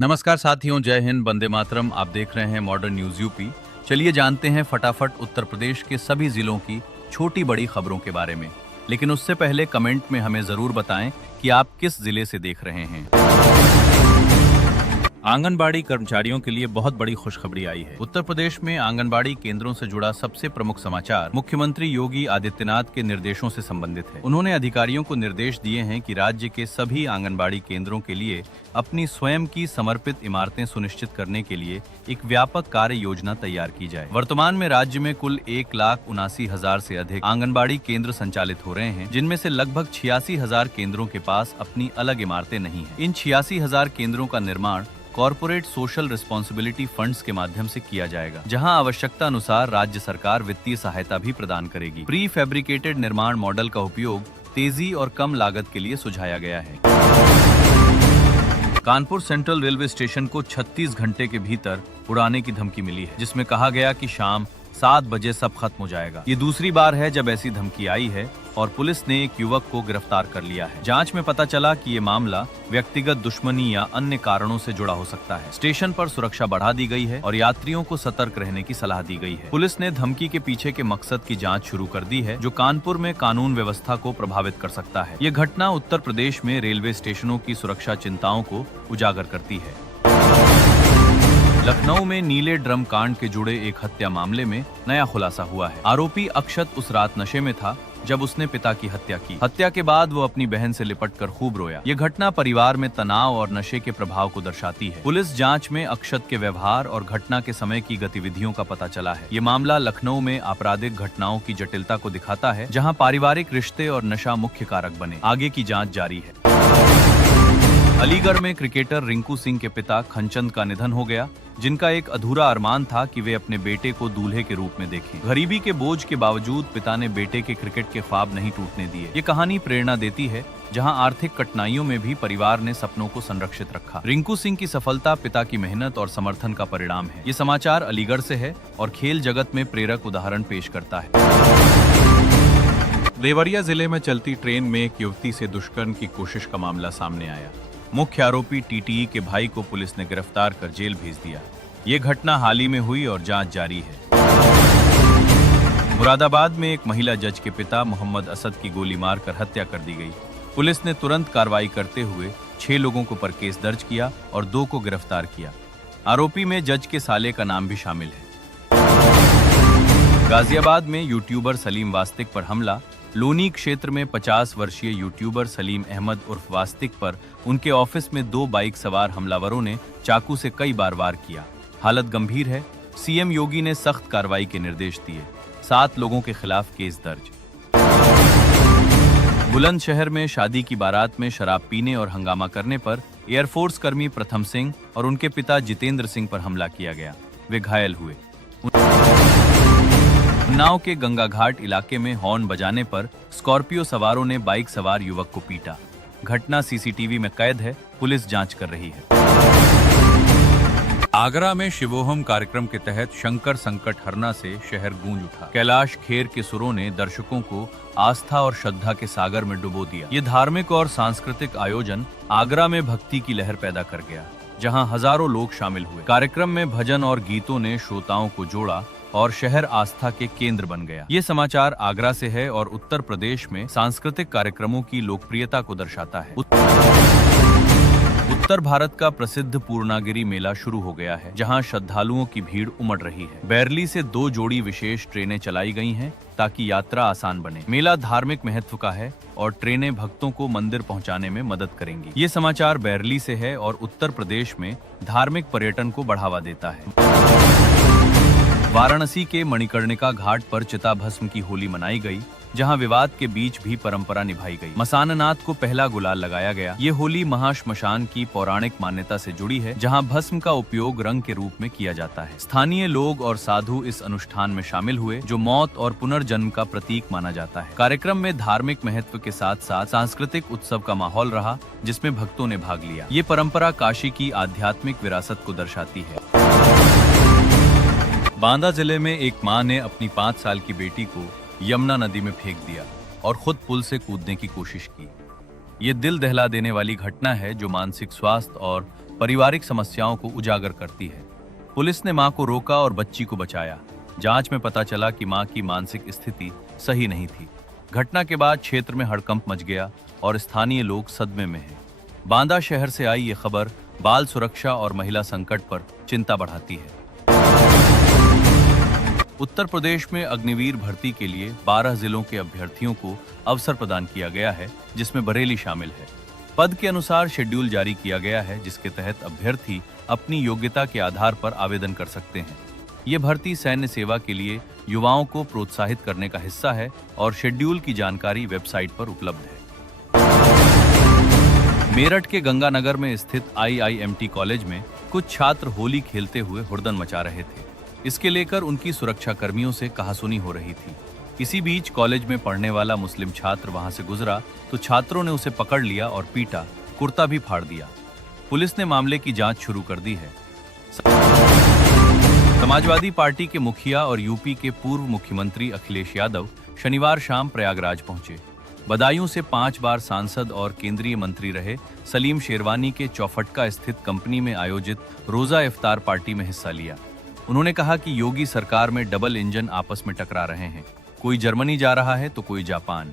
नमस्कार साथियों, जय हिंद, वंदे मातरम। आप देख रहे हैं मॉडर्न न्यूज यूपी। चलिए जानते हैं फटाफट उत्तर प्रदेश के सभी जिलों की छोटी बड़ी खबरों के बारे में। लेकिन उससे पहले कमेंट में हमें जरूर बताएं कि आप किस जिले से देख रहे हैं। आंगनबाड़ी कर्मचारियों के लिए बहुत बड़ी खुशखबरी आई है। उत्तर प्रदेश में आंगनबाड़ी केंद्रों से जुड़ा सबसे प्रमुख समाचार मुख्यमंत्री योगी आदित्यनाथ के निर्देशों से संबंधित है। उन्होंने अधिकारियों को निर्देश दिए हैं कि राज्य के सभी आंगनबाड़ी केंद्रों के लिए अपनी स्वयं की समर्पित इमारतें सुनिश्चित करने के लिए एक व्यापक कार्य योजना तैयार की जाए। वर्तमान में राज्य में कुल 1,79,000 से अधिक आंगनबाड़ी केंद्र संचालित हो रहे हैं, जिनमें से लगभग 86,000 केंद्रों के पास अपनी अलग इमारतें नहीं है। इन 86,000 केंद्रों का निर्माण कॉर्पोरेट सोशल रिस्पॉन्सिबिलिटी फंड्स के माध्यम से किया जाएगा, जहां आवश्यकता अनुसार राज्य सरकार वित्तीय सहायता भी प्रदान करेगी। प्री फैब्रिकेटेड निर्माण मॉडल का उपयोग तेजी और कम लागत के लिए सुझाया गया है। कानपुर सेंट्रल रेलवे स्टेशन को 36 घंटे के भीतर उड़ाने की धमकी मिली है, जिसमें कहा गया कि शाम 7 बजे सब खत्म हो जाएगा। ये दूसरी बार है जब ऐसी धमकी आई है और पुलिस ने एक युवक को गिरफ्तार कर लिया है। जांच में पता चला कि ये मामला व्यक्तिगत दुश्मनी या अन्य कारणों से जुड़ा हो सकता है। स्टेशन पर सुरक्षा बढ़ा दी गई है और यात्रियों को सतर्क रहने की सलाह दी गई है। पुलिस ने धमकी के पीछे के मकसद की जांच शुरू कर दी है, जो कानपुर में कानून व्यवस्था को प्रभावित कर सकता है। ये घटना उत्तर प्रदेश में रेलवे स्टेशनों की सुरक्षा चिंताओं को उजागर करती है। लखनऊ में नीले ड्रम कांड के जुड़े एक हत्या मामले में नया खुलासा हुआ है। आरोपी अक्षत उस रात नशे में था जब उसने पिता की हत्या की। हत्या के बाद वो अपनी बहन से लिपटकर खूब रोया। ये घटना परिवार में तनाव और नशे के प्रभाव को दर्शाती है। पुलिस जांच में अक्षत के व्यवहार और घटना के समय की गतिविधियों का पता चला है। ये मामला लखनऊ में आपराधिक घटनाओं की जटिलता को दिखाता है, जहां पारिवारिक रिश्ते और नशा मुख्य कारक बने। आगे की जांच जारी है। अलीगढ़ में क्रिकेटर रिंकू सिंह के पिता खनचंद का निधन हो गया, जिनका एक अधूरा अरमान था कि वे अपने बेटे को दूल्हे के रूप में देखें। गरीबी के बोझ के बावजूद पिता ने बेटे के क्रिकेट के ख्वाब नहीं टूटने दिए। ये कहानी प्रेरणा देती है, जहां आर्थिक कठिनाइयों में भी परिवार ने सपनों को संरक्षित रखा। रिंकू सिंह की सफलता पिता की मेहनत और समर्थन का परिणाम है। ये समाचार अलीगढ़ से है और खेल जगत में प्रेरक उदाहरण पेश करता है। देवरिया जिले में चलती ट्रेन में एक युवती से दुष्कर्म की कोशिश का मामला सामने आया। मुख्य आरोपी टीटीई के भाई को पुलिस ने गिरफ्तार कर जेल भेज दिया। ये घटना हाल ही में हुई और जांच जारी है। मुरादाबाद में एक महिला जज के पिता मोहम्मद असद की गोली मारकर हत्या कर दी गई। पुलिस ने तुरंत कार्रवाई करते हुए 6 लोगों को पर केस दर्ज किया और 2 को गिरफ्तार किया। आरोपी में जज के साले का नाम भी शामिल है। गाजियाबाद में यूट्यूबर सलीम वास्तिक पर हमला। लोनी क्षेत्र में 50 वर्षीय यूट्यूबर सलीम अहमद उर्फ वास्तिक पर उनके ऑफिस में 2 बाइक सवार हमलावरों ने चाकू से कई बार वार किया। हालत गंभीर है। सीएम योगी ने सख्त कार्रवाई के निर्देश दिए। 7 लोगों के खिलाफ केस दर्ज। बुलंदशहर में शादी की बारात में शराब पीने और हंगामा करने पर एयरफोर्स कर्मी प्रथम सिंह और उनके पिता जितेंद्र सिंह पर हमला किया गया। वे घायल हुए। उन्नाव के गंगा घाट इलाके में हॉर्न बजाने पर स्कॉर्पियो सवारों ने बाइक सवार युवक को पीटा। घटना सीसीटीवी में कैद है। पुलिस जांच कर रही है। आगरा में शिवोहम कार्यक्रम के तहत शंकर संकट हरना से शहर गूंज उठा। कैलाश खेर के सुरों ने दर्शकों को आस्था और श्रद्धा के सागर में डुबो दिया। ये धार्मिक और सांस्कृतिक आयोजन आगरा में भक्ति की लहर पैदा कर गया, जहां हजारों लोग शामिल हुए। कार्यक्रम में भजन और गीतों ने श्रोताओं को जोड़ा और शहर आस्था के केंद्र बन गया। ये समाचार आगरा से है और उत्तर प्रदेश में सांस्कृतिक कार्यक्रमों की लोकप्रियता को दर्शाता है। उत्तर भारत का प्रसिद्ध पूर्णागिरी मेला शुरू हो गया है, जहां श्रद्धालुओं की भीड़ उमड़ रही है। बैरली से 2 जोड़ी विशेष ट्रेनें चलाई गई हैं ताकि यात्रा आसान बने। मेला धार्मिक महत्व का है और ट्रेनें भक्तों को मंदिर पहुंचाने में मदद करेंगी। ये समाचार बैरली से है और उत्तर प्रदेश में धार्मिक पर्यटन को बढ़ावा देता है। वाराणसी के मणिकर्णिका घाट पर चिताभस्म की होली मनाई गई, जहां विवाद के बीच भी परंपरा निभाई गई। मसाननाथ को पहला गुलाल लगाया गया। ये होली महाश्मशान की पौराणिक मान्यता से जुड़ी है, जहां भस्म का उपयोग रंग के रूप में किया जाता है। स्थानीय लोग और साधु इस अनुष्ठान में शामिल हुए, जो मौत और पुनर्जन्म का प्रतीक माना जाता है। कार्यक्रम में धार्मिक महत्व के साथ साथ सांस्कृतिक उत्सव का माहौल रहा, जिसमें भक्तों ने भाग लिया। ये परंपरा काशी की आध्यात्मिक विरासत को दर्शाती है। बांदा जिले में एक मां ने अपनी 5 साल की बेटी को यमुना नदी में फेंक दिया और खुद पुल से कूदने की कोशिश की। ये दिल दहला देने वाली घटना है, जो मानसिक स्वास्थ्य और पारिवारिक समस्याओं को उजागर करती है। पुलिस ने मां को रोका और बच्ची को बचाया। जांच में पता चला कि मां की मानसिक स्थिति सही नहीं थी। घटना के बाद क्षेत्र में हड़कंप मच गया और स्थानीय लोग सदमे में हैं। बांदा शहर से आई ये खबर बाल सुरक्षा और महिला संकट पर चिंता बढ़ाती है। उत्तर प्रदेश में अग्निवीर भर्ती के लिए 12 जिलों के अभ्यर्थियों को अवसर प्रदान किया गया है, जिसमें बरेली शामिल है। पद के अनुसार शेड्यूल जारी किया गया है, जिसके तहत अभ्यर्थी अपनी योग्यता के आधार पर आवेदन कर सकते हैं। ये भर्ती सैन्य सेवा के लिए युवाओं को प्रोत्साहित करने का हिस्सा है और शेड्यूल की जानकारी वेबसाइट पर उपलब्ध है। मेरठ के गंगानगर में स्थित IIMT कॉलेज में कुछ छात्र होली खेलते हुए हुड़दंग मचा रहे थे। इसके लेकर उनकी सुरक्षा कर्मियों से कहासुनी हो रही थी। इसी बीच कॉलेज में पढ़ने वाला मुस्लिम छात्र वहां से गुजरा तो छात्रों ने उसे पकड़ लिया और पीटा, कुर्ता भी फाड़ दिया। पुलिस ने मामले की जांच शुरू कर दी है। समाजवादी पार्टी के मुखिया और यूपी के पूर्व मुख्यमंत्री अखिलेश यादव शनिवार शाम प्रयागराज पहुंचे। बदायूं से 5 बार सांसद और केंद्रीय मंत्री रहे सलीम शेरवानी के चौफटका स्थित कंपनी में आयोजित रोजा इफ्तार पार्टी में हिस्सा लिया। उन्होंने कहा कि योगी सरकार में डबल इंजन आपस में टकरा रहे हैं। कोई जर्मनी जा रहा है तो कोई जापान।